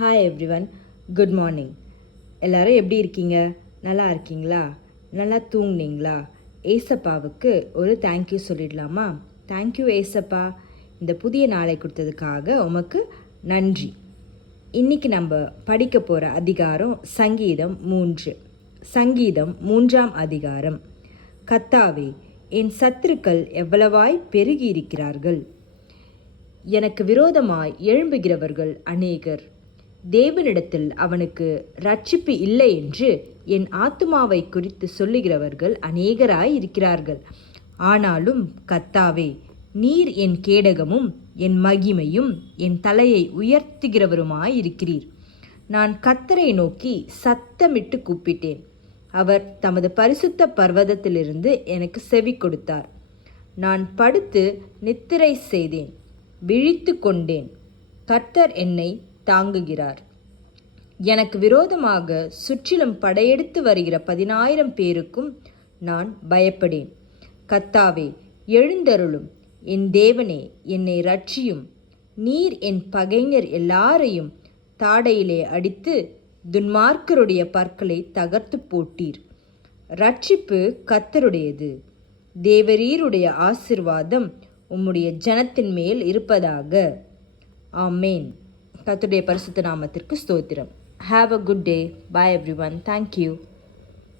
Hi everyone, good morning. எல்லோரும் எப்படி இருக்கீங்க? நல்லா இருக்கீங்களா? நல்லா தூங்குனீங்களா? ஏசப்பாவுக்கு ஒரு தேங்க்யூ சொல்லிடலாமா? தேங்க்யூ ஏசப்பா, இந்த புதிய நாளை கொடுத்ததுக்காக உமக்கு நன்றி. இன்றைக்கி நம்ம படிக்க போகிற அதிகாரம் சங்கீதம் 3. சங்கீதம் 3ஆம் அதிகாரம். கர்த்தாவே, என் சத்துருக்கள் எவ்வளவாய் பெருகி இருக்கிறார்கள். எனக்கு விரோதமாய் எழும்புகிறவர்கள் அநேகர். தேவனிடத்தில் அவனுக்கு ரட்சிப்பு இல்லை என்று என் ஆத்துமாவை குறித்து சொல்லுகிறவர்கள் அநேகராய் இருக்கிறார்கள். ஆனாலும் கர்த்தாவே, நீர் என் கேடகமும் என் மகிமையும் என் தலையை உயர்த்துகிறவருமாய் இருக்கிறீர். நான் கர்த்தரை நோக்கி சத்தமிட்டு கூப்பிட்டேன். அவர் தமது பரிசுத்த பர்வதத்திலிருந்து எனக்கு செவி கொடுத்தார். நான் படுத்து நித்திரை செய்தேன், விழித்து கொண்டேன். கர்த்தர் என்னை தாங்குகிறார். எனக்கு விரோதமாக சுற்றிலும் படையெடுத்து வருகிற 10,000 பேருக்கும் நான் பயப்படேன். கர்த்தாவே, எழுந்தருளும். என் தேவனே, என்னை ரட்சியும். நீர் என் பகைஞர் எல்லாரையும் தாடையிலே அடித்து துன்மார்க்கருடைய பற்களை தகர்த்து போட்டீர். ரட்சிப்பு கர்த்தருடையது. தேவரீருடைய ஆசீர்வாதம் உம்முடைய ஜனத்தின் மேல் இருப்பதாக. ஆமேன். கர்த்தருடைய பரிசுத்த நாமத்திற்கு ஸ்தோத்திரம். Have a good day. Bye everyone. Thank you.